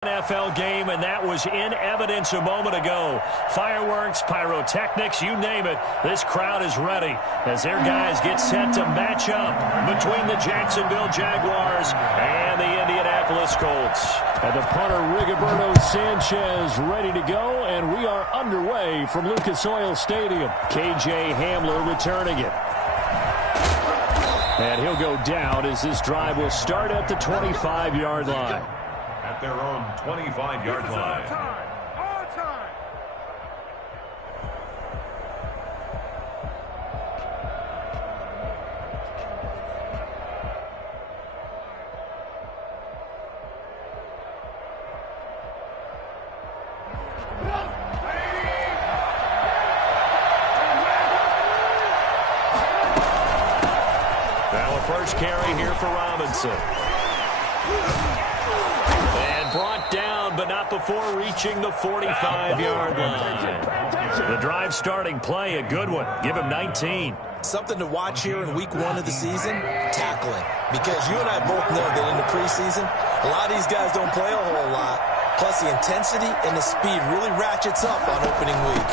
NFL game, and that was in evidence a moment ago. Fireworks, pyrotechnics, you name it. This crowd is ready as their guys get set to match up between the Jacksonville Jaguars and the Indianapolis Colts. And the punter, Rigoberto Sanchez, ready to go, and we are underway from Lucas Oil Stadium. KJ Hamler returning it. And he'll go down as this drive will start at the 25-yard line. At their own 25-yard line. All time. Now a first carry here for Robinson. Brought down, but not before reaching the 45-yard line. The drive starting play, a good one. Give him 19. Something to watch here in week 1 of the season, tackling. Because you and I both know that in the preseason, a lot of these guys don't play a whole lot. Plus the intensity and the speed really ratchets up on opening week.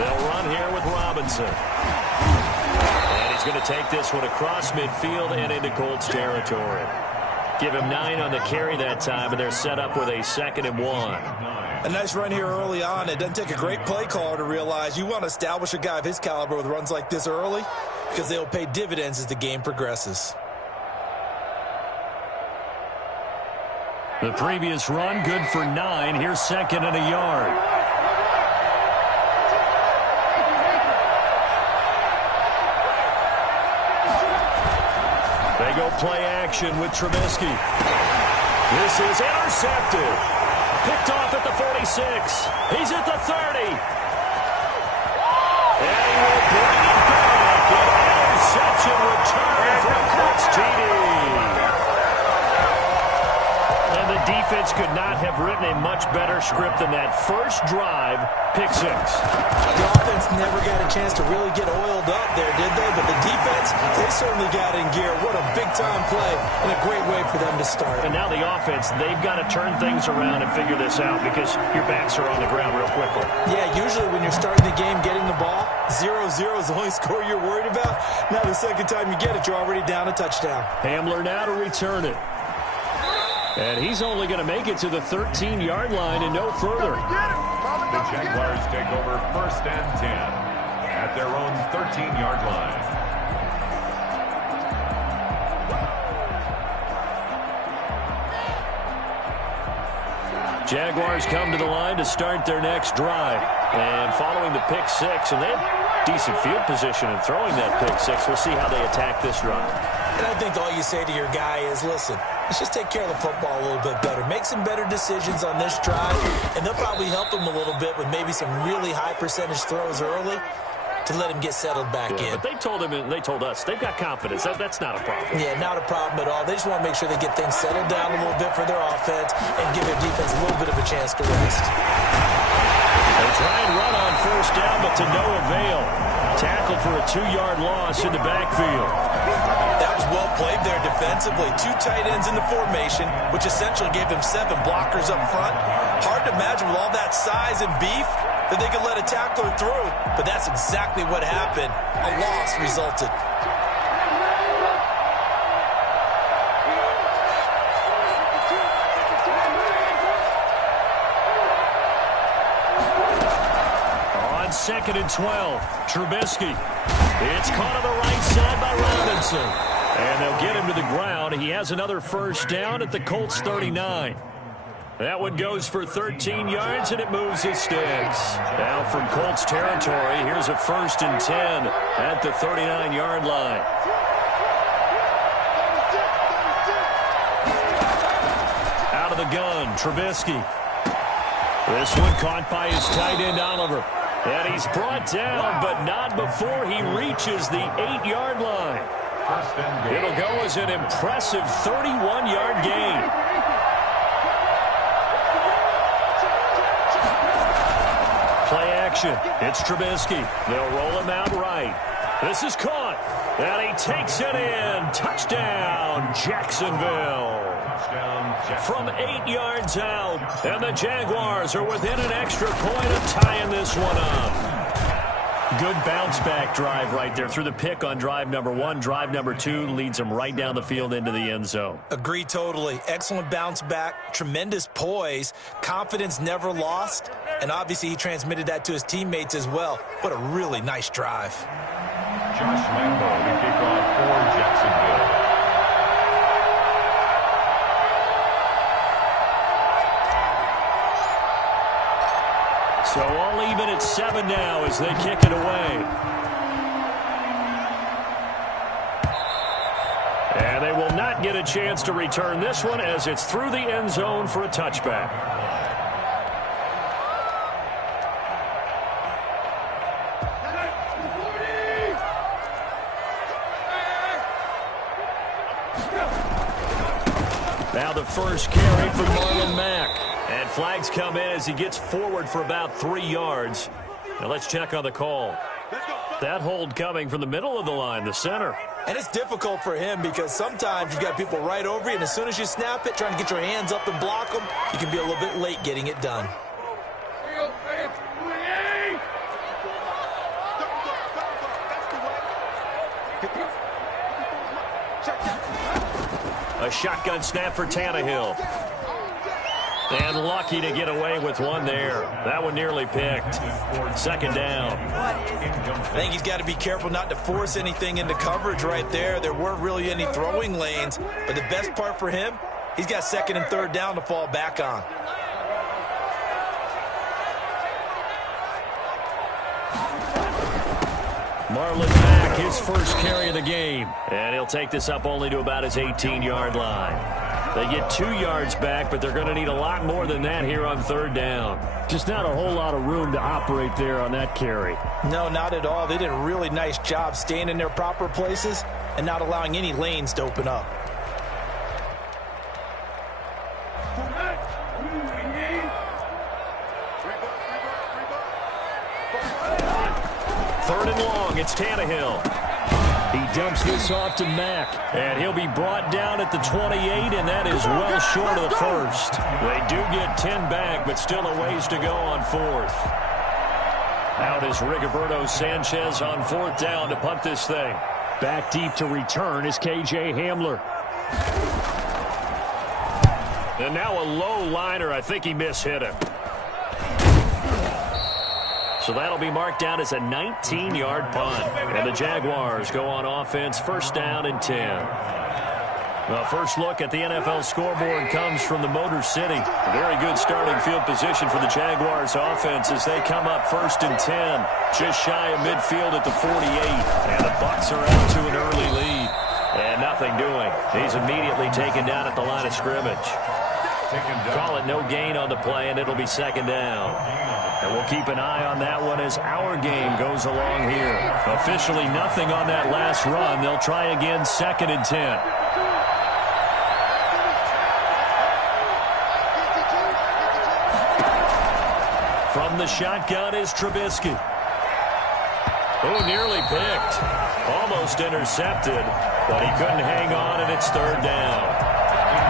They'll run here with Robinson. And he's going to take this one across midfield and into Colts territory. Give him 9 on the carry that time, and they're set up with a 2nd and 1. A nice run here early on. It doesn't take a great play caller to realize you want to establish a guy of his caliber with runs like this early because they'll pay dividends as the game progresses. The previous run, good for 9. Here's 2nd and a yard. They go play action with Trubisky. This is intercepted. Picked off at the 46. He's at the 30. And he will bring it back. An interception return from Colts TD. And the defense could not have written a much better script than that first drive, pick 6. The offense never got a chance to really get oiled up there, did they? But the defense, they certainly got in gear. What a big-time play and a great way for them to start. And now the offense, they've got to turn things around and figure this out because your backs are on the ground real quickly. Yeah, usually when you're starting the game, getting the ball, 0-0 is the only score you're worried about. Now the second time you get it, you're already down a touchdown. Hamler now to return it. And he's only going to make it to the 13-yard line and no further. The Jaguars take over 1st and 10 at their own 13-yard line. Jaguars come to the line to start their next drive. And following the pick 6, and they have decent field position in throwing that pick 6. We'll see how they attack this drive. And I think all you say to your guy is, listen, let's just take care of the football a little bit better. Make some better decisions on this drive, and they'll probably help him a little bit with maybe some really high percentage throws early to let him get settled back in. But they told him and they told us they've got confidence. That's not a problem. Yeah, not a problem at all. They just want to make sure they get things settled down a little bit for their offense and give their defense a little bit of a chance to rest. They try and run on 1st down, but to no avail. Tackled for a 2-yard loss in the backfield. That was well played there defensively. 2 tight ends in the formation, which essentially gave them 7 blockers up front. Hard to imagine with all that size and beef that they could let a tackler through. But that's exactly what happened. A loss resulted. On 2nd and 12, Trubisky. It's caught on the right side by Robinson. And they'll get him to the ground. He has another 1st down at the Colts 39. That one goes for 13 yards, and it moves his sticks. Now from Colts territory, here's a 1st and 10 at the 39-yard line. Out of the gun, Trubisky. This one caught by his tight end, Oliver. And he's brought down, but not before he reaches the 8-yard line. It'll go as an impressive 31-yard gain. Play action. It's Trubisky. They'll roll him out right. This is caught. And he takes it in. Touchdown, Jacksonville. Touchdown, from 8 yards out. And the Jaguars are within an extra point of tying this one up. Good bounce-back drive right there through the pick on drive number 1. Drive number 2 leads them right down the field into the end zone. Agree totally. Excellent bounce back, tremendous poise, confidence never lost, and obviously he transmitted that to his teammates as well. What a really nice drive. Josh Lambo to kick off for Jacksonville. So all even at 7 now as they kick it away. And they will not get a chance to return this one as it's through the end zone for a touchback. Now the first carry for Marlon Mack. And flags come in as he gets forward for about 3 yards. Now let's check on the call. That hold coming from the middle of the line, the center. And it's difficult for him because sometimes you've got people right over you, and as soon as you snap it, trying to get your hands up and block them, you can be a little bit late getting it done. A shotgun snap for Tannehill. And lucky to get away with one there. That one nearly picked. Second down. I think he's got to be careful not to force anything into coverage right there. There weren't really any throwing lanes. But the best part for him, he's got second and third down to fall back on. Marlon Mack, his first carry of the game. And he'll take this up only to about his 18-yard line. They get 2 yards back, but they're going to need a lot more than that here on third down. Just not a whole lot of room to operate there on that carry. No, not at all. They did a really nice job staying in their proper places and not allowing any lanes to open up. Third and long, it's Tannehill. He dumps this off to Mack. And he'll be brought down at the 28, and that is well short of the first. They do get 10 back, but still a ways to go on fourth. Out is Rigoberto Sanchez on fourth down to punt this thing. Back deep to return is KJ Hamler. And now a low liner. I think he mishit him. So that'll be marked down as a 19-yard punt. And the Jaguars go on offense, first down and 10. Well, first look at the NFL scoreboard comes from the Motor City. A very good starting field position for the Jaguars offense as they come up first and 10. Just shy of midfield at the 48. And the Bucs are out to an early lead. And nothing doing. He's immediately taken down at the line of scrimmage. Call it no gain on the play, and it'll be second down. And we'll keep an eye on that one as our game goes along here. Officially nothing on that last run. They'll try again, second and 10. From the shotgun is Trubisky. Oh, nearly picked. Almost intercepted, but he couldn't hang on, and it's third down.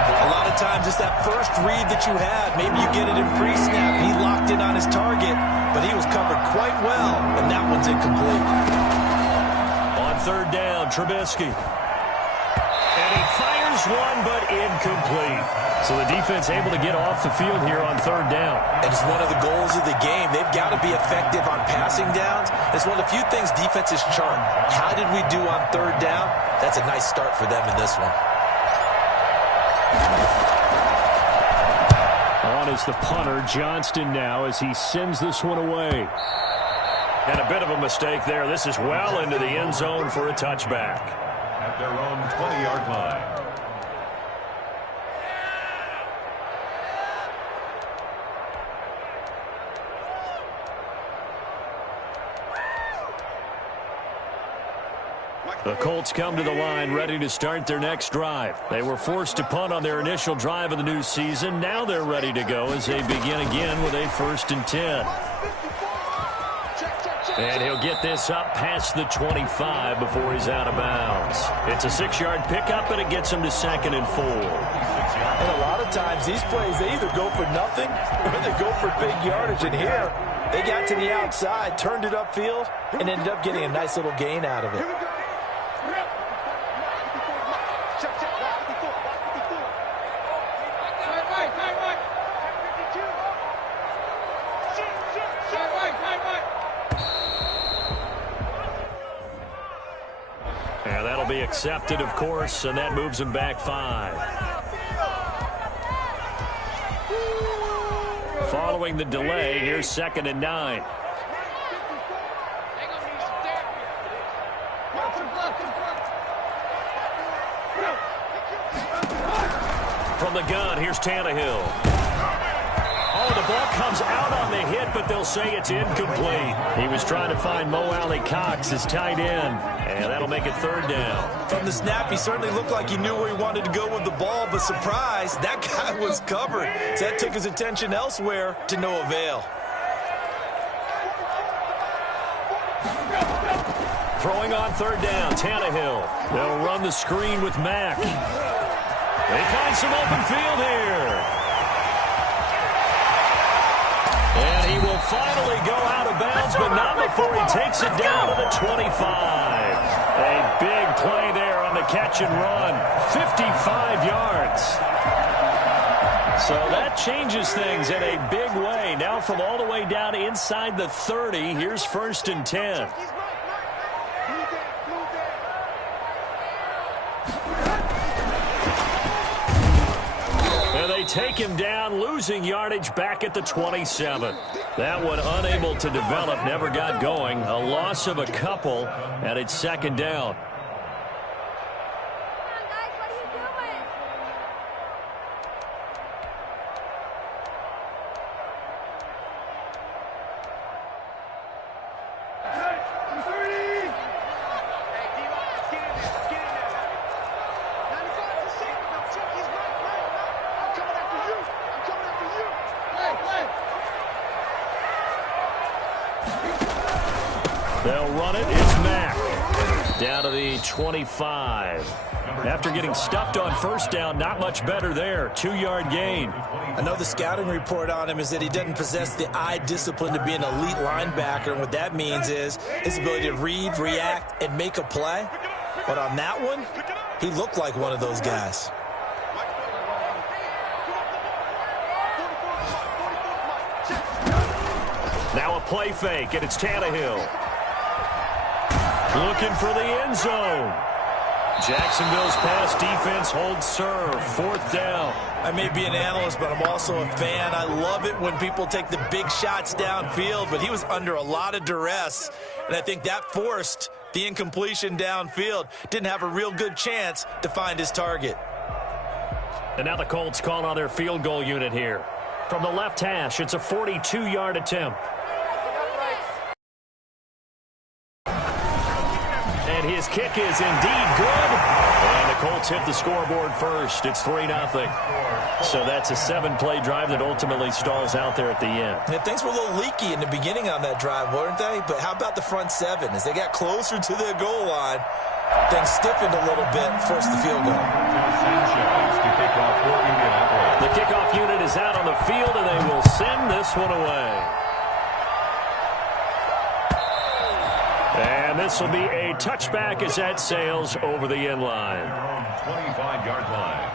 A lot of times it's that first read that you had. Maybe you get it in pre-snap. He locked in on his target, but he was covered quite well, and that one's incomplete. On third down, Trubisky. And he fires one, but incomplete. So the defense able to get off the field here on third down. And it's one of the goals of the game. They've got to be effective on passing downs. It's one of the few things defenses chart. How did we do on third down? That's a nice start for them in this one. On is the punter, Johnston now, as he sends this one away. And a bit of a mistake there. This is well into the end zone for a touchback. At their own 20-yard line. The Colts come to the line ready to start their next drive. They were forced to punt on their initial drive of the new season. Now they're ready to go as they begin again with a first and 10. And he'll get this up past the 25 before he's out of bounds. It's a 6-yard pickup, and it gets him to second and 4. of times these plays, they either go for nothing or they go for big yardage. And here, they got to the outside, turned it upfield, and ended up getting a nice little gain out of it. And that'll be accepted, of course, and that moves him back 5. Following the delay, here's 2nd and 9. From the gun, here's Tannehill. Oh, the ball comes out on the hit, but they'll say it's incomplete. He was trying to find Mo Alley Cox, his tight end, and that'll make it 3rd down. From the snap, he certainly looked like he knew where he wanted to go with the ball, but surprise, that guy was covered. So that took his attention elsewhere to no avail. Throwing on 3rd down, Tannehill. They'll run the screen with Mack. They find some open field here. And he will finally go out of bounds, but not before he takes it down to the 25. A big play there on the catch and run. 55 yards. So that changes things in a big way. Now from all the way down inside the 30, here's 1st and 10. They take him down, losing yardage back at the 27. That one unable to develop, never got going. A loss of a couple, and it's 2nd down. They'll run it. It's Mack. Down to the 25. After getting stuffed on 1st down, not much better there. 2-yard gain. I know the scouting report on him is that he doesn't possess the eye discipline to be an elite linebacker. And what that means is his ability to read, react, and make a play. But on that one, he looked like one of those guys. Now a play fake, and it's Tannehill. Looking for the end zone. Jacksonville's pass defense holds serve. 4th down. I may be an analyst, but I'm also a fan. I love it when people take the big shots downfield, but he was under a lot of duress, and I think that forced the incompletion downfield. Didn't have a real good chance to find his target. And now the Colts call on their field goal unit here. From the left hash, it's a 42-yard attempt. And his kick is indeed good. And the Colts hit the scoreboard first. It's 3-0. So that's a 7-play drive that ultimately stalls out there at the end. And things were a little leaky in the beginning on that drive, weren't they? But how about the front 7? As they got closer to their goal line, things stiffened a little bit and forced the field goal. The kickoff unit is out on the field, and they will send this one away. And this will be a touchback as that sails over the end line. 25-yard line.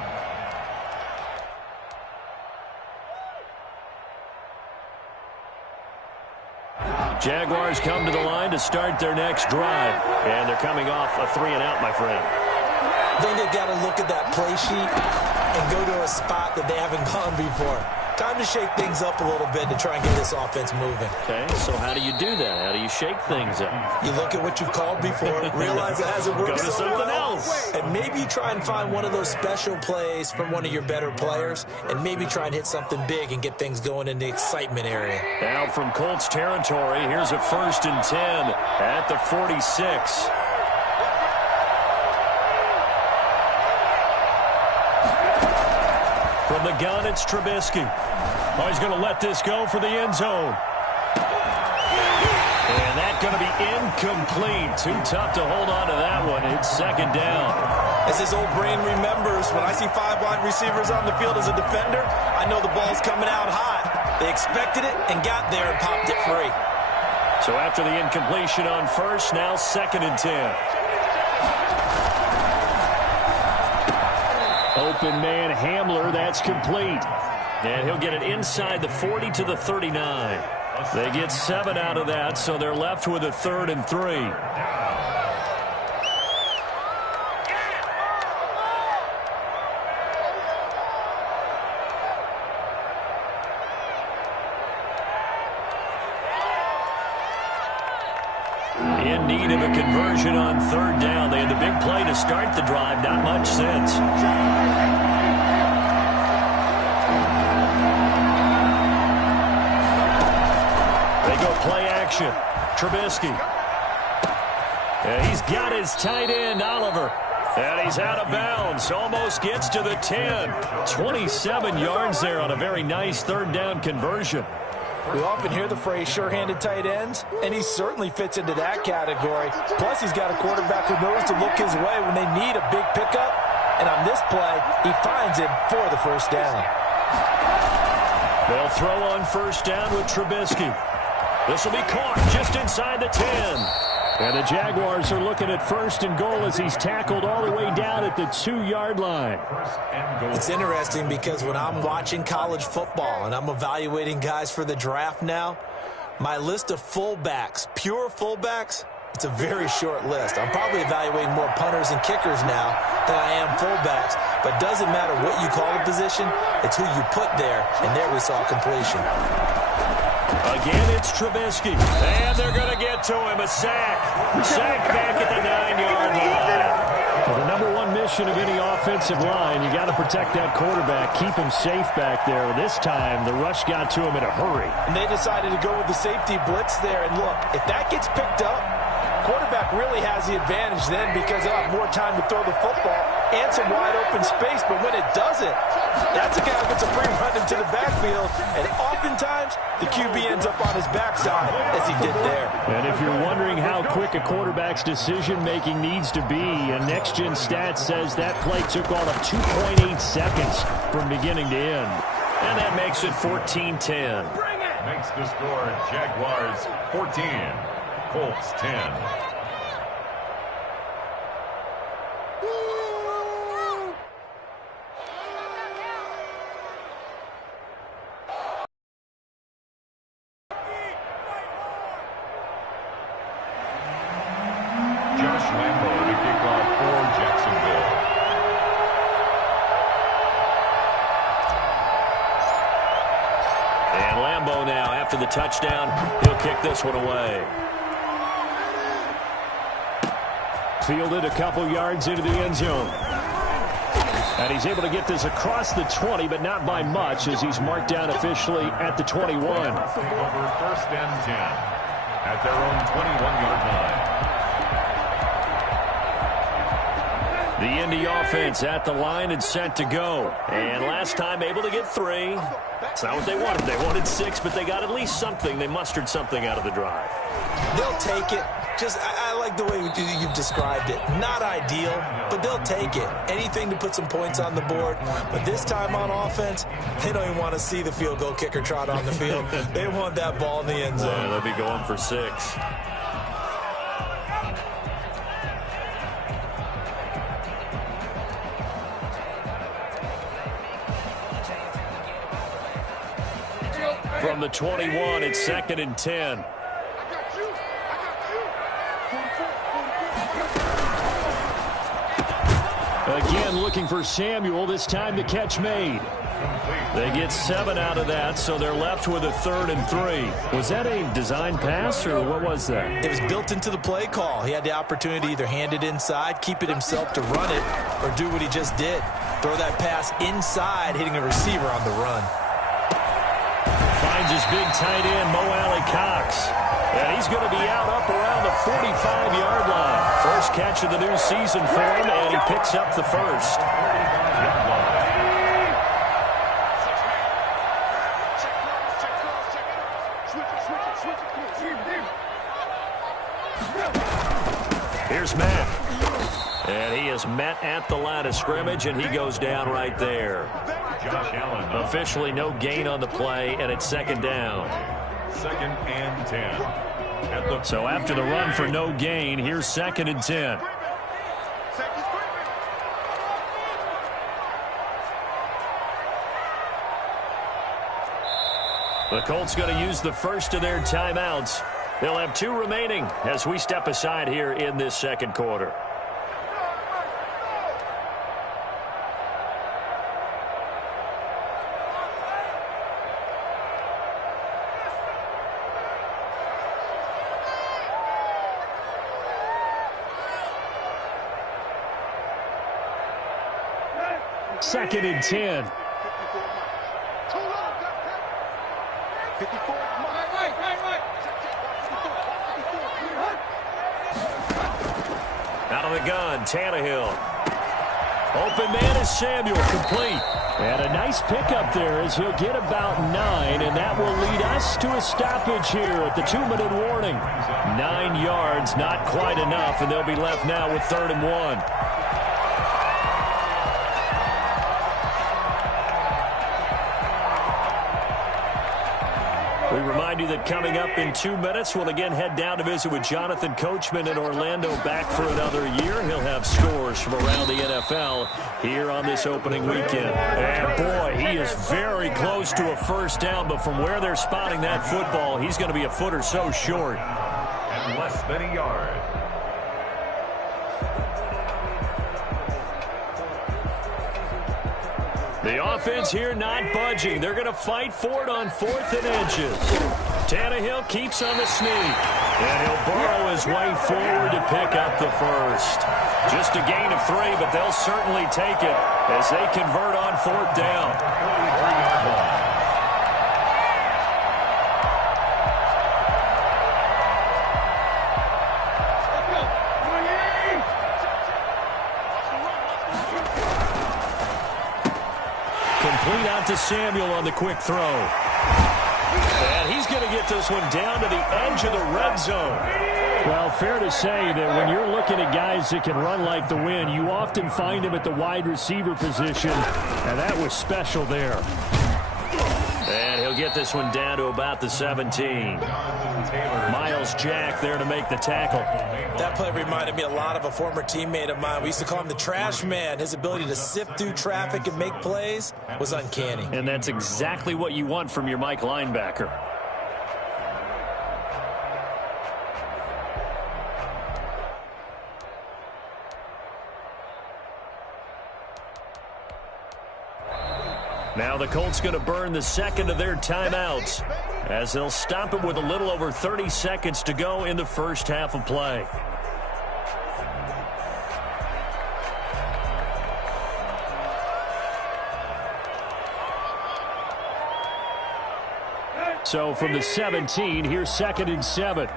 Jaguars come to the line to start their next drive. And thee coming off a 3-and-out, my friend. I think they've got to look at that play sheet and go to a spot that they haven't gone before. Time to shake things up a little bit to try and get this offense moving. Okay, so how do you do that? How do you shake things up? You look at what you've called before, realize it hasn't worked Go to so something well, else. and maybe try and find one of those special plays from one of your better players, and maybe try and hit something big and get things going in the excitement area. Now from Colts territory, here's a 1st and 10 at the 46. From the gun, it's Trubisky. Oh, he's going to let this go for the end zone. And that's going to be incomplete. Too tough to hold on to that one. It's 2nd down. As his old brain remembers, when I see 5 wide receivers on the field as a defender, I know the ball's coming out hot. They expected it and got there and popped it free. So after the incompletion on first, now 2nd and 10. Open man Hamler, that's complete. And he'll get it inside the 40 to the 39. They get 7 out of that, so they're left with a 3rd and 3. In need of a conversion on 3rd down. They had the big play to start the drive, not much since. They go play action. Trubisky. And he's got his tight end, Oliver. And he's out of bounds. Almost gets to the 10. 27 yards there on a very nice 3rd down conversion. We often hear the phrase sure-handed tight ends, and he certainly fits into that category. Plus, he's got a quarterback who knows to look his way when they need a big pickup. And on this play, he finds him for the 1st down. They'll throw on 1st down with Trubisky. This will be caught just inside the 10. And the Jaguars are looking at 1st and goal as he's tackled all the way down at the 2-yard line. It's interesting because when I'm watching college football and I'm evaluating guys for the draft now, my list of fullbacks, pure fullbacks, it's a very short list. I'm probably evaluating more punters and kickers now than I am fullbacks. But it doesn't matter what you call the position, it's who you put there. And there we saw completion. Again, it's Trubisky. And they're going to get to him. A sack. Sack back at the 9-yard line. Well, the number one mission of any offensive line, you got to protect that quarterback, keep him safe back there. This time, the rush got to him in a hurry. And they decided to go with the safety blitz there. And look, if that gets picked up, quarterback really has the advantage then because they'll have more time to throw the football and some wide open space. But when it doesn't, that's a guy who gets a free run into the backfield. And oftentimes, the QB ends up on his backside as he did there. And if you're wondering how quick a quarterback's decision-making needs to be, a next-gen stat says that play took all of 2.8 seconds from beginning to end. And that makes it 14-10. Makes the score Jaguars 14. Colts 10. Josh Lambo to kick off for Jacksonville. And Lambo now, after the touchdown, he'll kick this one away. Fielded a couple yards into the end zone. And he's able to get this across the 20, but not by much, as he's marked down officially at the 21. Over 1st and 10 at their own 21-yard line. The Indy offense at the line and set to go. And last time able to get 3. It's not what they wanted. They wanted 6, but they got at least something. They mustered something out of the drive. They'll take it. Just, I like the way you've described it. Not ideal, but they'll take it. Anything to put some points on the board. But this time on offense, they don't even want to see the field goal kicker trot on the field. They want that ball in the end zone. Yeah, they'll be going for 6. From the 21, it's 2nd and 10. Again, looking for Samuel. This time the catch made. They get 7 out of that, so they're left with a 3rd and 3. Was that a design pass, or what was that? It was built into the play call. He had the opportunity to either hand it inside, keep it himself to run it, or do what he just did. Throw that pass inside, hitting a receiver on the run. Finds his big tight end, Mo Alley-Cox. And he's going to be out up around the 45-yard line. First catch of the new season for him, and he picks up the first. Here's Matt. And he is met at the line of scrimmage, and he goes down right there. Josh Allen. Officially no gain on the play, and it's second down. 2nd and 10. So after the run for no gain, here's 2nd and 10. The Colts going to use the first of their timeouts. They'll have 2 remaining as we step aside here in this second quarter. Second and 10. Out of the gun, Tannehill. Open man is Samuel, complete. And a nice pickup there as he'll get about 9, and that will lead us to a stoppage here at the 2-minute warning. 9 yards, not quite enough, and they'll be left now with 3rd and 1. We remind you that coming up in 2 minutes, we'll again head down to visit with Jonathan Coachman in Orlando, back for another year. He'll have scores from around the NFL here on this opening weekend. And boy, he is very close to a first down, but from where they're spotting that football, he's going to be a foot or so short. And less than a yard. The offense here not budging. They're going to fight for it on 4th and inches. Tannehill keeps on the sneak. And he'll burrow his way forward to pick up the first. Just a gain of 3, but they'll certainly take it as they convert on 4th down. 43-yard line. Complete out to Samuel on the quick throw. And he's going to get this one down to the edge of the red zone. Well, fair to say that when you're looking at guys that can run like the wind, you often find them at the wide receiver position, and that was special there. And he'll get this one down to about the 17. Miles Jack there to make the tackle. That play reminded me a lot of a former teammate of mine. We used to call him the trash man. His ability to sift through traffic and make plays was uncanny. And that's exactly what you want from your Mike linebacker. Now the Colts going to burn the second of their timeouts as they'll stop it with a little over 30 seconds to go in the first half of play. So from the 17, here's 2nd and 7.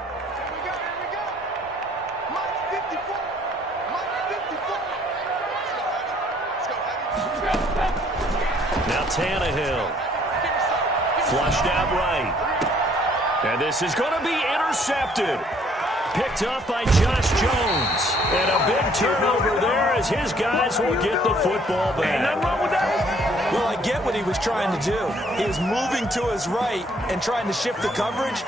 Tannehill. Flushed out right. And this is going to be intercepted. Picked up by Josh Jones. And a big turnover there as his guys will get the football back. Ain't nothing wrong with that. Well, I get what he was trying to do. He was moving to his right and trying to shift the coverage,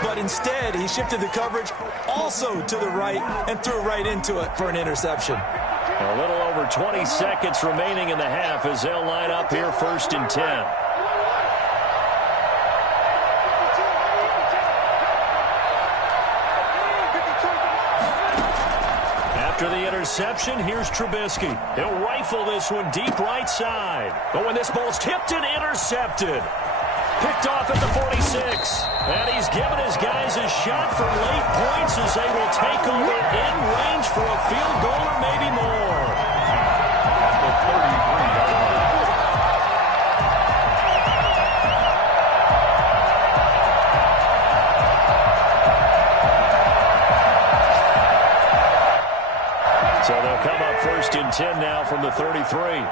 but instead he shifted the coverage also to the right and threw right into it for an interception. A little over 20 seconds remaining in the half as they'll line up here 1st and 10. After the interception, here's Trubisky. He'll rifle this one deep right side. But when this ball's tipped and intercepted, picked off at the 46. And he's given his guys a shot for late points as they will take over in range for a field goal or maybe more. At the 33-yard line. So they'll come up 1st and 10 now from the 33.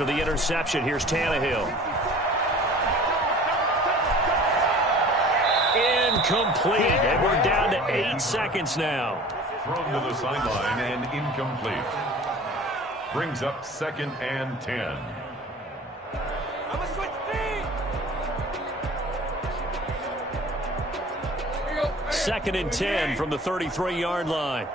After the interception, here's Tannehill. Incomplete. And we're down to 8 seconds now. Thrown to the sideline and incomplete. Brings up 2nd and 10. I'm going to switch feet. 2nd and 10 from the 33-yard line.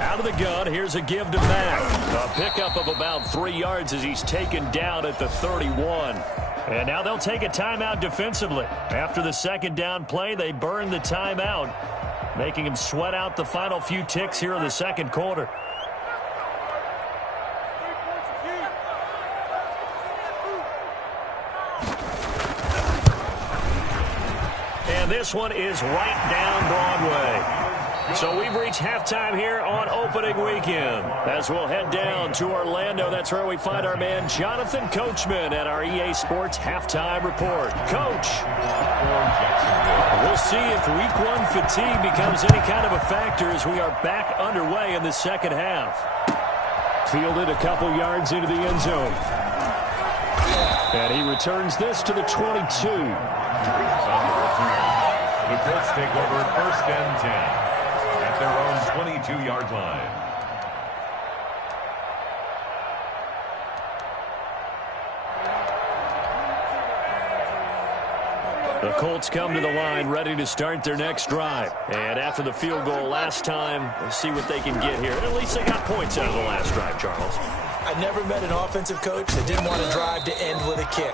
Out of the gun, here's a give to Mack. A pickup of about 3 yards as he's taken down at the 31. And now they'll take a timeout defensively. After the 2nd down play, they burn the timeout, making him sweat out the final few ticks here in the 2nd quarter. And this one is right down Broadway. So we've reached halftime here on opening weekend. As we'll head down to Orlando, that's where we find our man Jonathan Coachman at our EA Sports Halftime Report. Coach, we'll see if Week 1 fatigue becomes any kind of a factor as we are back underway in the 2nd half. Fielded a couple yards into the end zone. And he returns this to the 22. The Colts take over 1st and 10. At their own 22-yard line. The Colts come to the line ready to start their next drive. And after the field goal last time, we'll see what they can get here. And at least they got points out of the last drive, Charles. I never met an offensive coach that didn't want to drive to end with a kick.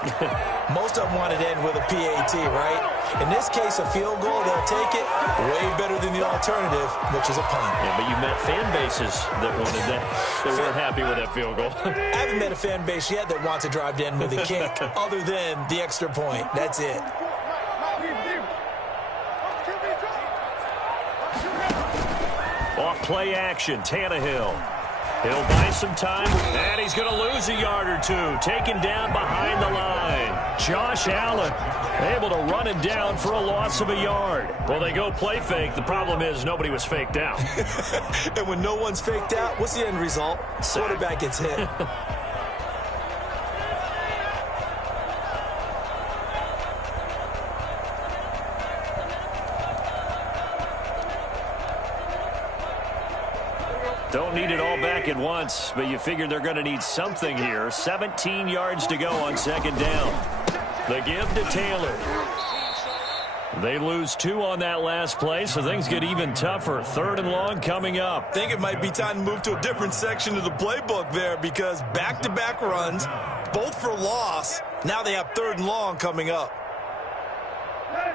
Most of them wanted to end with a PAT, right? In this case, a field goal, they'll take it way better than the alternative, which is a punt. Yeah, but you met fan bases that wanted that. They weren't happy with that field goal. I haven't met a fan base yet that wants to drive to end with a kick other than the extra point. That's it. Off play action, Tannehill. He'll buy some time, and he's going to lose a yard or two. Taken down behind the line. Josh Allen able to run it down for a loss of a yard. Well, they go play fake. The problem is nobody was faked out. And when no one's faked out, what's the end result? Quarterback gets hit. Don't need it all back at once, but you figure they're going to need something here. 17 yards to go on 2nd down. The give to Taylor. They lose 2 on that last play, so things get even tougher. 3rd and long coming up. I think it might be time to move to a different section of the playbook there because back-to-back runs, both for loss. Now they have 3rd and long coming up.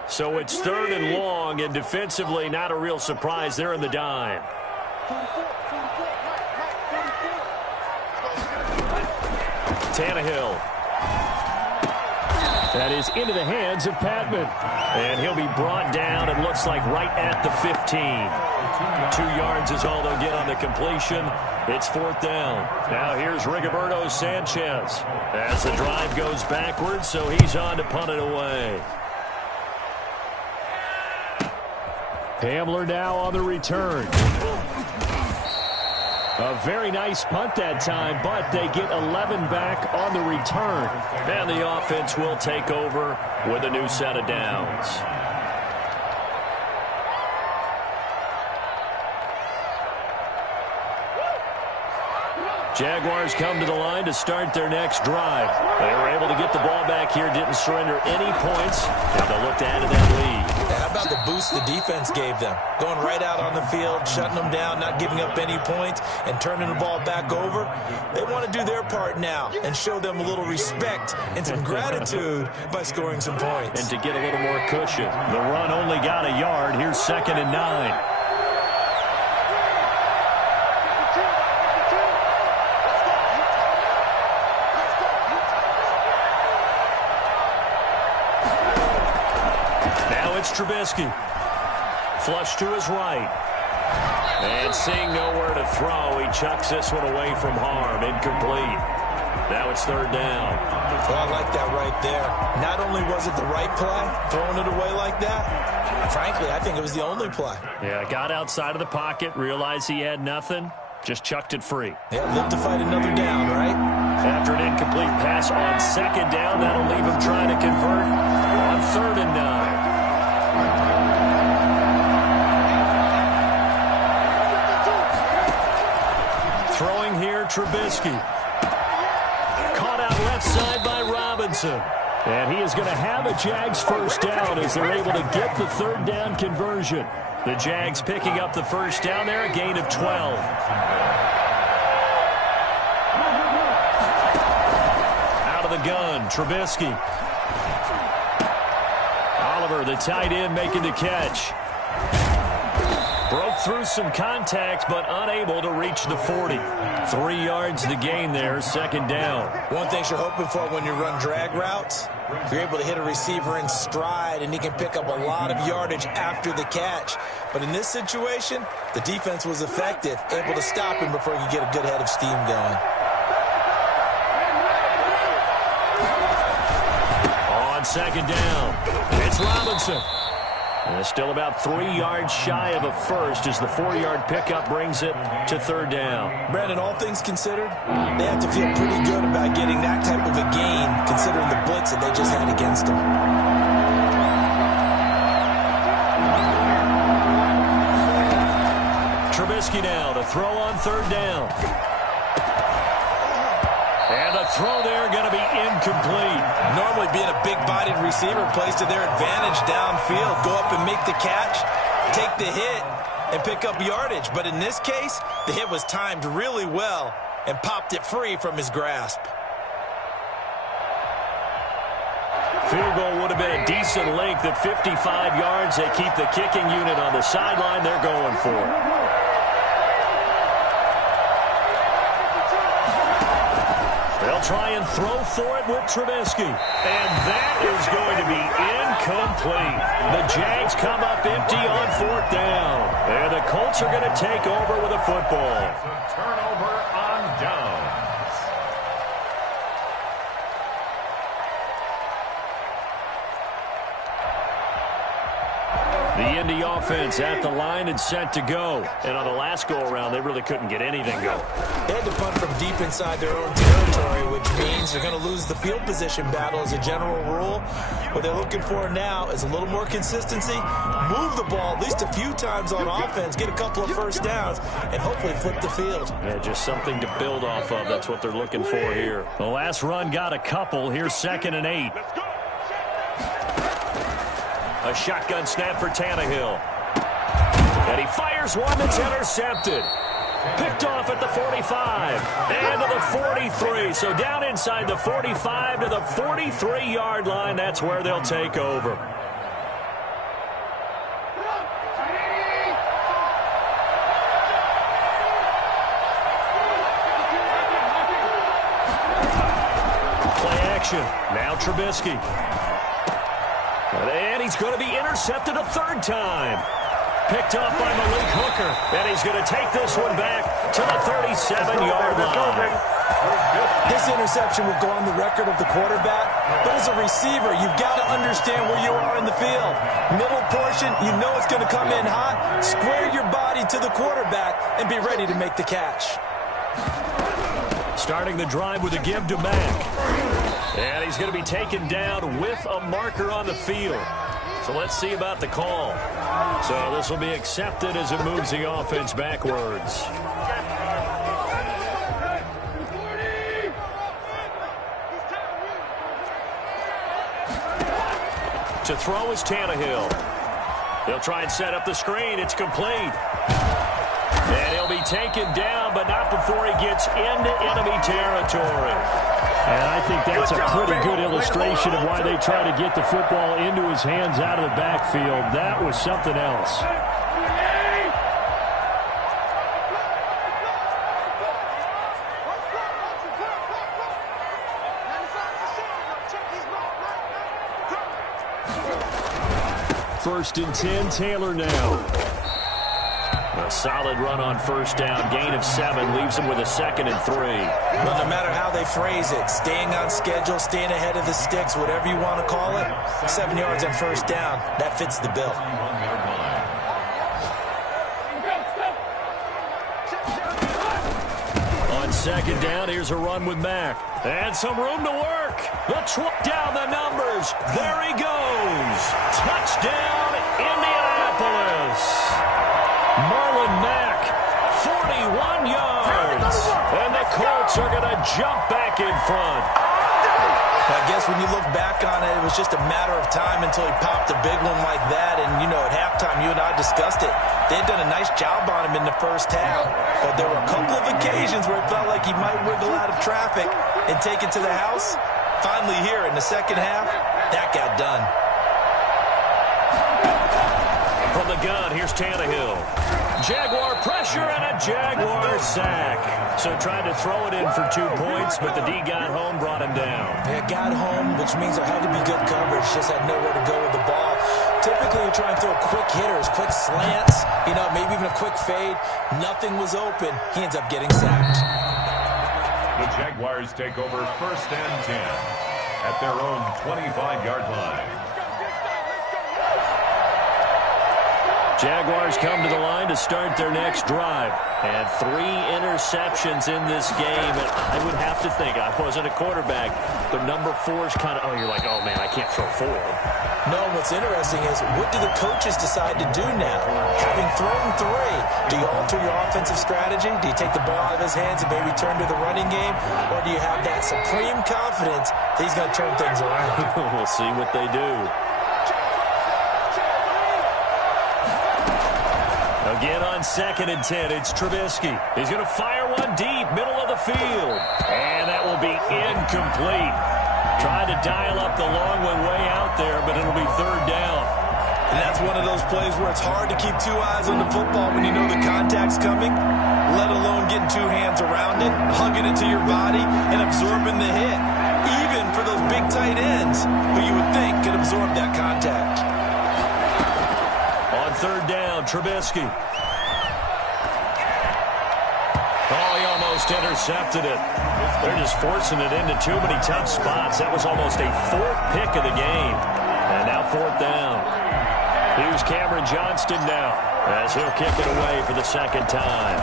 So it's 3rd and long, and defensively not a real surprise. They're in the dime. Tannehill. That is into the hands of Patman. And he'll be brought down, and looks like right at the 15. 2 yards is all they'll get on the completion. It's 4th down. Now here's Rigoberto Sanchez as the drive goes backwards, so he's on to punt it away. Hamler now on the return. A very nice punt that time, but they get 11 back on the return. And the offense will take over with a new set of downs. Jaguars come to the line to start their next drive. They were able to get the ball back here, didn't surrender any points, and they'll look to add to that lead. How about the boost the defense gave them? Going right out on the field, shutting them down, not giving up any points, and turning the ball back over. They want to do their part now and show them a little respect and some gratitude by scoring some points. And to get a little more cushion. The run only got a yard. Here's 2nd and 9. Trubisky. Flush to his right. And seeing nowhere to throw, he chucks this one away from harm. Incomplete. Now it's third down. Well, I like that right there. Not only was it the right play, throwing it away like that, frankly, I think it was the only play. Yeah, got outside of the pocket, realized he had nothing, just chucked it free. Yeah, live to fight another down, right? After an incomplete pass on second down, that'll leave him trying to convert on 3rd and 9. Throwing here, Trubisky. Caught out left side by Robinson. And he is going to have a Jags first down as they're able to get the 3rd down conversion. The Jags picking up the first down there, a gain of 12. Out of the gun, Trubisky. Oliver, the tight end, making the catch. Broke through some contacts, but unable to reach the 40. 3 yards to gain there, 2nd down. One thing you're hoping for when you run drag routes, you're able to hit a receiver in stride, and he can pick up a lot of yardage after the catch. But in this situation, the defense was effective, able to stop him before he could get a good head of steam going. On 2nd down, it's Robinson. And still about 3 yards shy of a first as the 4-yard pickup brings it to 3rd down. Brandon, all things considered, they have to feel pretty good about getting that type of a gain, considering the blitz that they just had against them. Trubisky now to throw on 3rd down. And the throw there going to be incomplete. Normally being a big-bodied receiver plays to their advantage downfield. Go up and make the catch, take the hit, and pick up yardage. But in this case, the hit was timed really well and popped it free from his grasp. Field goal would have been a decent length at 55 yards. They keep the kicking unit on the sideline. They're going for it. They'll try and throw for it with Trubisky. And that is going to be incomplete. The Jags come up empty on 4th down. And the Colts are going to take over with a football. It's a turnover on downs. The Indy offense at the line and set to go. And on the last go-around, they really couldn't get anything going. They had to punt from deep inside their own territory, which means they're going to lose the field position battle as a general rule. What they're looking for now is a little more consistency, move the ball at least a few times on offense, get a couple of first downs, and hopefully flip the field. Yeah, just something to build off of. That's what they're looking for here. The last run got a couple. Here's 2nd and 8. A shotgun snap for Tannehill. And he fires one that's intercepted. Picked off at the 45. And to the 43. So down inside the 45 to the 43-yard line. That's where they'll take over. Play action. Now Trubisky. And he's going to be intercepted a 3rd time. Picked off by Malik Hooker. And he's going to take this one back to the 37-yard line. This interception will go on the record of the quarterback. But as a receiver, you've got to understand where you are in the field. Middle portion, you know it's going to come in hot. Square your body to the quarterback and be ready to make the catch. Starting the drive with a give to Mack. And he's going to be taken down with a marker on the field. So let's see about the call. So this will be accepted as it moves the offense backwards. To throw is Tannehill. They'll try and set up the screen. It's complete. And he'll be taken down, but not before he gets into enemy territory. And I think that's a pretty good illustration of why they try to get the football into his hands out of the backfield. That was something else. First and 10, Taylor now. A solid run on first down. Gain of 7 leaves them with a 2nd and 3. Well, no matter how they phrase it, staying on schedule, staying ahead of the sticks, whatever you want to call it, 7 yards on first down, that fits the bill. On 2nd down, here's a run with Mack. And some room to work. Down the numbers. There he goes. Touchdown, Indianapolis. Marlon Mack, 41 yards. And the Colts are going to jump back in front. I guess when you look back on it, it was just a matter of time until he popped a big one like that. And, you know, at halftime, you and I discussed it. They had done a nice job on him in the first half. But there were a couple of occasions where it felt like he might wiggle out of traffic and take it to the house. Finally here in the second half, that got done. From the gun, here's Tannehill. Jaguar pressure and a Jaguar sack. So tried to throw it in for 2 points, but the D got home, brought him down. Yeah, got home, which means there had to be good coverage. Just had nowhere to go with the ball. Typically, you try and throw quick hitters, quick slants, you know, maybe even a quick fade. Nothing was open. He ends up getting sacked. The Jaguars take over 1st and 10 at their own 25-yard line. Jaguars come to the line to start their next drive. And 3 interceptions in this game. And I would have to think, I wasn't a quarterback, but number 4 is kind of, you're like, oh, man, I can't throw 4. No, what's interesting is, what do the coaches decide to do now? Having thrown 3, do you alter your offensive strategy? Do you take the ball out of his hands and maybe turn to the running game? Or do you have that supreme confidence that he's going to turn things around? We'll see what they do. Again on 2nd and 10, it's Trubisky. He's going to fire one deep, middle of the field. And that will be incomplete. Trying to dial up the long one way out there, but it'll be 3rd down. And that's one of those plays where it's hard to keep 2 eyes on the football when you know the contact's coming, let alone getting 2 hands around it, hugging it to your body, and absorbing the hit. Even for those big tight ends, who you would think could absorb that contact. On 3rd down, Trubisky. Oh, he almost intercepted it. They're just forcing it into too many tough spots. That was almost a 4th pick of the game. And now 4th down. Here's Cameron Johnston now as he'll kick it away for the 2nd time.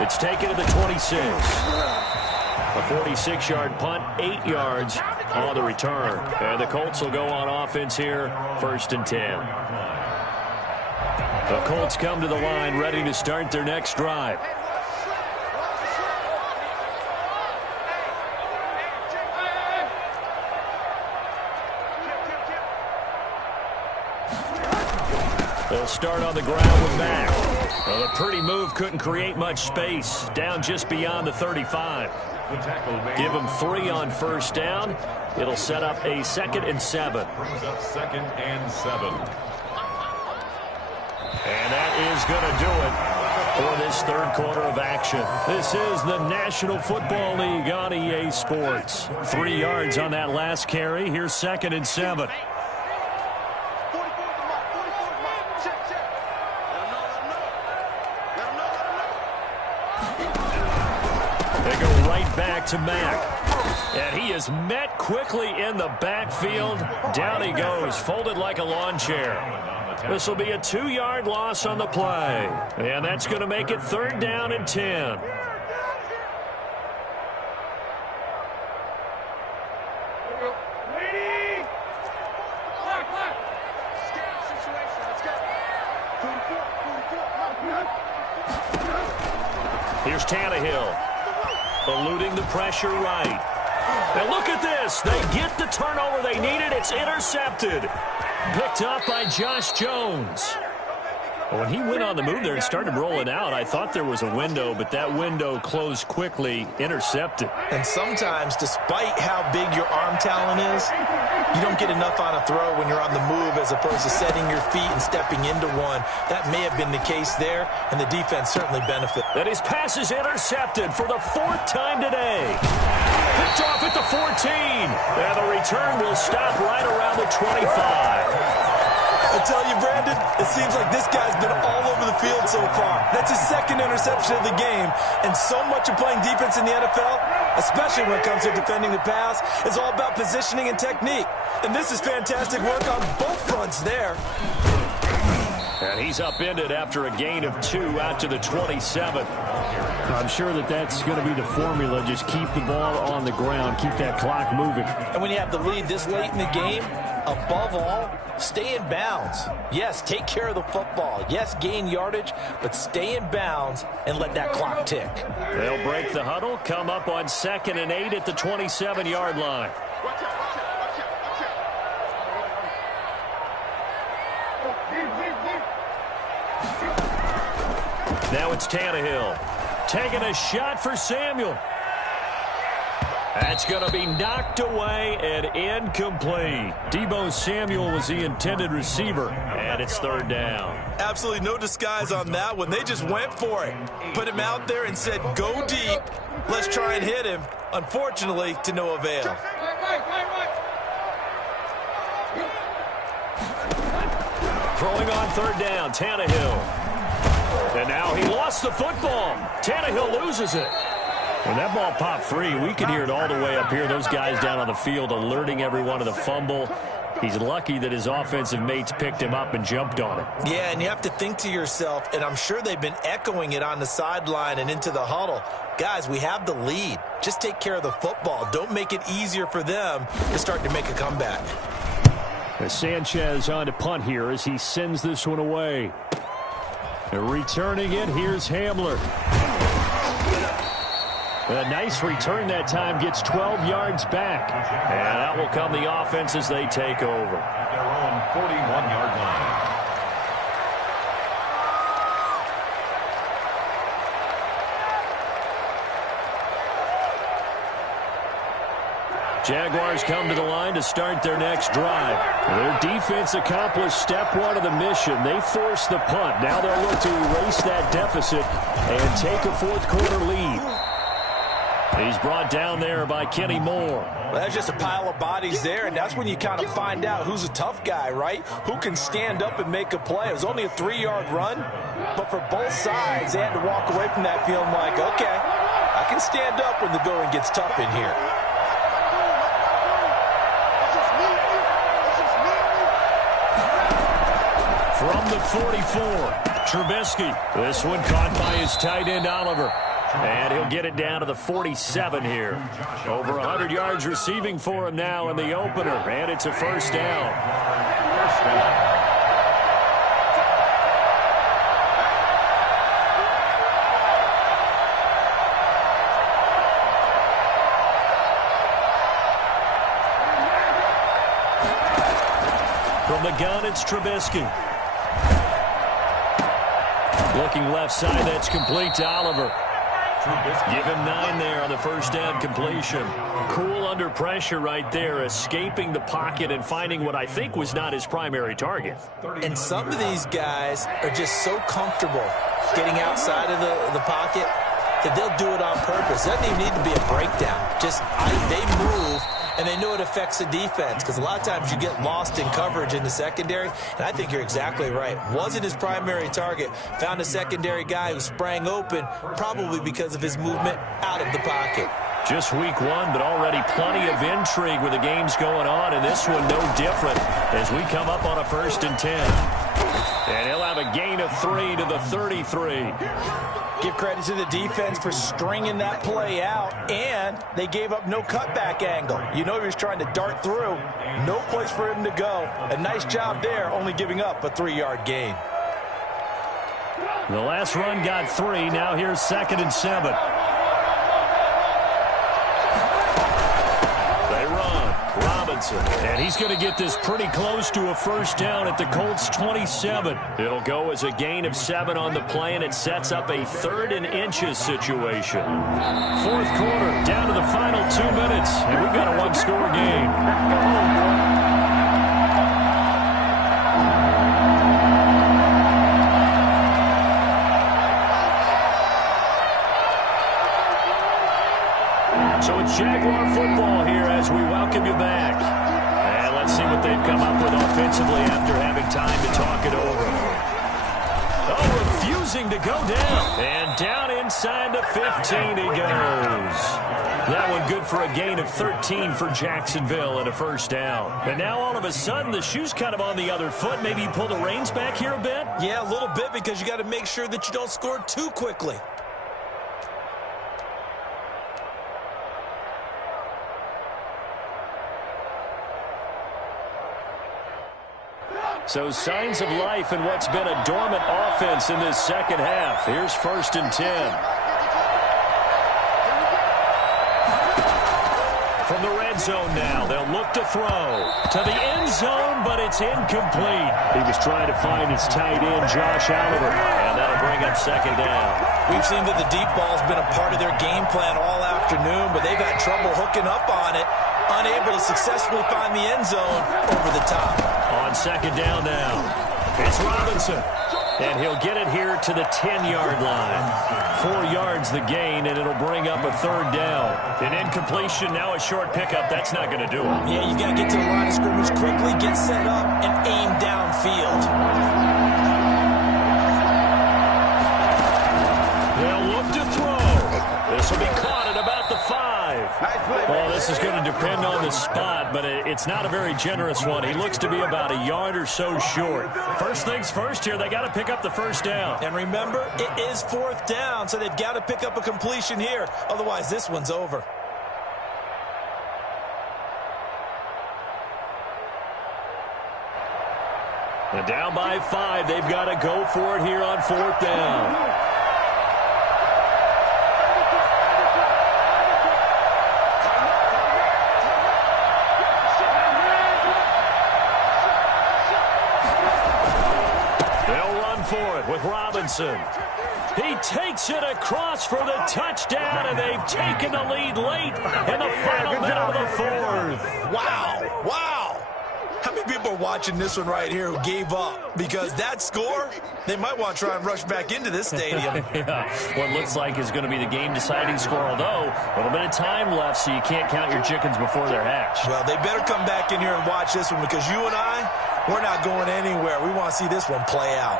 It's taken to the 26. A 46-yard punt, 8 yards on the return. And the Colts will go on offense here, 1st and 10. The Colts come to the line ready to start their next drive. They'll start on the ground with Mack. Well, the pretty move couldn't create much space. Down just beyond the 35. Give them 3 on 1st down. It'll set up a 2nd and 7. Brings up 2nd and 7. And that is going to do it for this 3rd quarter of action. This is the National Football League on EA Sports. 3 yards on that last carry. Here's 2nd and 7. They go right back to Mack. And he is met quickly in the backfield. Down he goes, folded like a lawn chair. This will be a 2-yard loss on the play. And that's going to make it 3rd down and 10. Here's Tannehill. Eluding the pressure right. And look at this. They get the turnover they needed. It's intercepted. Picked up by Josh Jones. When he went on the move there and started rolling out, I thought there was a window, but that window closed quickly, intercepted. And sometimes, despite how big your arm talent is, you don't get enough on a throw when you're on the move as opposed to setting your feet and stepping into one. That may have been the case there, and the defense certainly benefited. And his pass is intercepted for the 4th time today. Picked off at the 14. And the return will stop right around the 25. I tell you, Brandon, it seems like this guy's been all over the field so far. That's his second interception of the game. And so much of playing defense in the NFL, especially when it comes to defending the pass, is all about positioning and technique. And this is fantastic work on both fronts there. And he's upended after a gain of 2 out to the 27. I'm sure that that's going to be the formula. Just keep the ball on the ground. Keep that clock moving. And when you have the lead this late in the game, above all, stay in bounds. Yes, take care of the football. Yes, gain yardage, but stay in bounds and let that clock tick. They'll break the huddle, come up on 2nd and 8 at the 27-yard line. Now it's Tannehill. Taking a shot for Samuel. That's going to be knocked away and incomplete. Deebo Samuel was the intended receiver, and it's 3rd down. Absolutely no disguise on that one. They just went for it. Put him out there and said, go deep. Let's try and hit him. Unfortunately, to no avail. Throwing on 3rd down, Tannehill. And now he lost the football. Tannehill loses it. When that ball popped free, we could hear it all the way up here. Those guys down on the field alerting everyone to the fumble. He's lucky that his offensive mates picked him up and jumped on it. Yeah, and you have to think to yourself, and I'm sure they've been echoing it on the sideline and into the huddle. Guys, we have the lead. Just take care of the football. Don't make it easier for them to start to make a comeback. Sanchez on to punt here as he sends this one away. Returning it, here's Hamler. A nice return that time, gets 12 yards back. And out will come the offense as they take over. At their own 41-yard line. Jaguars come to the line to start their next drive. Their defense accomplished step 1 of the mission. They forced the punt. Now they'll look to erase that deficit and take a 4th quarter lead. He's brought down there by Kenny Moore. Well, that's just a pile of bodies there, and that's when you kind of find out who's a tough guy, right? Who can stand up and make a play. It was only a 3-yard run, but for both sides, they had to walk away from that feeling like, okay, I can stand up when the going gets tough in here. From the 44, Trubisky. This one caught by his tight end, Oliver. And he'll get it down to the 47 here. Over 100 yards receiving for him now in the opener. And it's a 1st down. From the gun, it's Trubisky. Looking left side, that's complete to Oliver. Give him 9 there on the 1st down completion. Cool under pressure right there, escaping the pocket and finding what I think was not his primary target. And some of these guys are just so comfortable getting outside of the pocket that they'll do it on purpose. It doesn't even need to be a breakdown. Just they move, and they know it affects the defense because a lot of times you get lost in coverage in the secondary, and I think you're exactly right. Wasn't his primary target. Found a secondary guy who sprang open, probably because of his movement out of the pocket. Just week 1, but already plenty of intrigue with the games going on, and this one no different as we come up on a 1st and 10. And he'll have a gain of 3 to the 33. Give credit to the defense for stringing that play out, and they gave up no cutback angle. You know he was trying to dart through. No place for him to go. A nice job there, only giving up a 3-yard gain. The last run got 3. Now here's 2nd and 7. They run. Robinson. And he's going to get this pretty close to a 1st down at the Colts 27. It'll go as a gain of 7 on the play, and it sets up a 3rd and inches situation. 4th quarter, down to the final 2 minutes, and we've got a 1-score game. So it's Jaguar football here as as we welcome you back. And let's see what they've come up with offensively after having time to talk it over. Oh, refusing to go down. And down inside the 15 he goes. That one good for a gain of 13 for Jacksonville and a first down. And now all of a sudden the shoe's kind of on the other foot. Maybe you pull the reins back here a bit? Yeah, a little bit, because you got to make sure that you don't score too quickly. So signs of life in what's been a dormant offense in this second half. Here's 1st and 10. From the red zone now, they'll look to throw to the end zone, but it's incomplete. He was trying to find his tight end, Josh Oliver. And that'll bring up 2nd down. We've seen that the deep ball's been a part of their game plan all afternoon, but they've had trouble hooking up on it, unable to successfully find the end zone over the top. On 2nd down now, it's Robinson. And he'll get it here to the 10-yard line. 4 yards the gain, and it'll bring up a 3rd down. An incompletion, now a short pickup. That's not going to do it. Yeah, you got to get to the line of scrimmage quickly, get set up, and aim downfield. They'll look to throw. This will be caught at about the 5. Well, this is going to depend on the spot, but it's not a very generous one. He looks to be about a yard or so short. First things first here, they got to pick up the first down. And remember, it is 4th down, so they've got to pick up a completion here. Otherwise, this one's over. And down by 5, they've got to go for it here on 4th down. With Robinson. He takes it across for the touchdown, and they've taken the lead late in the final minute of the 4th. Wow. Wow. How many people are watching this one right here who gave up? Because that score, they might want to try and rush back into this stadium. Yeah, what looks like is going to be the game-deciding score, although a little bit of time left, so you can't count your chickens before they're hatched. Well, they better come back in here and watch this one, because you and I, we're not going anywhere. We want to see this one play out.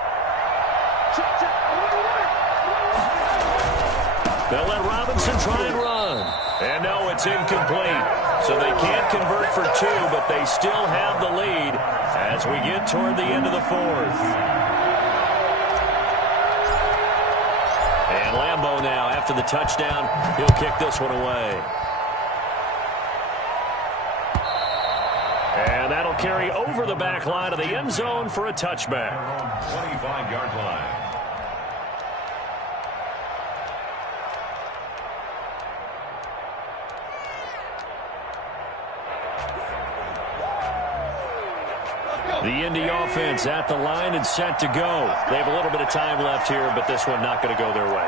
They'll let Robinson try and run. And no, it's incomplete. So they can't convert for 2, but they still have the lead as we get toward the end of the 4th. And Lambeau now, after the touchdown, he'll kick this one away. And that'll carry over the back line of the end zone for a touchback. 25-yard line. The Indy offense at the line and set to go. They have a little bit of time left here, but this one not going to go their way.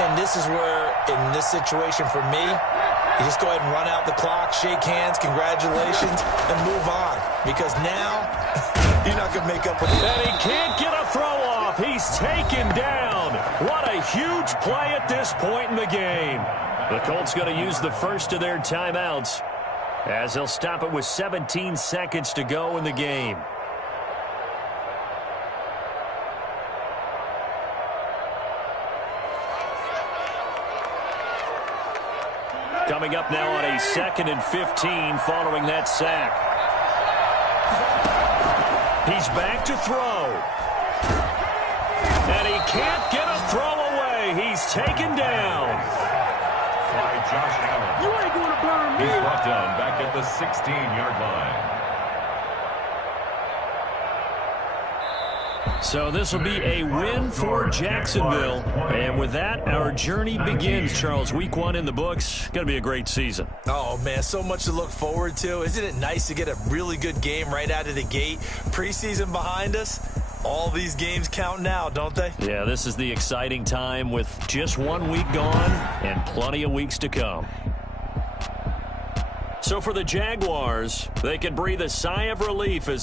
And this is where, in this situation for me, you just go ahead and run out the clock, shake hands, congratulations, and move on. Because now, you're not going to make up with it. And he can't get a throw off. He's taken down. What a huge play at this point in the game. The Colts going to use the first of their timeouts, as they'll stop it with 17 seconds to go in the game. Coming up now on a 2nd and 15 following that sack. He's back to throw. And he can't get a throw away. He's taken down. By Josh Allen. You ain't going to burn me. He's brought down back at the 16-yard line. So this will be a win for Jacksonville. And with that, our journey begins, Charles. Week 1 in the books. Going to be a great season. Oh, man, so much to look forward to. Isn't it nice to get a really good game right out of the gate? Preseason behind us. All these games count now, don't they? Yeah, this is the exciting time with just 1 week gone and plenty of weeks to come. So for the Jaguars, they can breathe a sigh of relief as